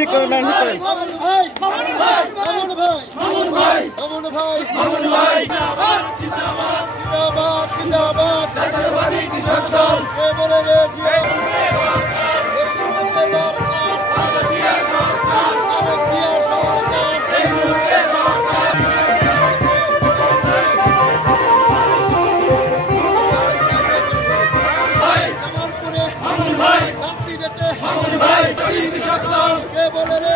ঠিক করে না ঠিক করে মামুন ভাই মামুন ভাই মামুন ভাই মামুন ভাই মামুন ভাই মামুন ভাই জিন্দাবাদ জিন্দাবাদ জিন্দাবাদ জিন্দাবাদ জাতীয়তাবাদী কৃষক দল কে বলে রে জিয়া এই মুহূর্তে দরকার ভারতীয় সরকার ভারতীয় সরকার এই মুহূর্তে দরকার জামালপুরে মামুন ভাই রাত্রি বেতে মামুন ভাই কৃষক দল কে বলে রে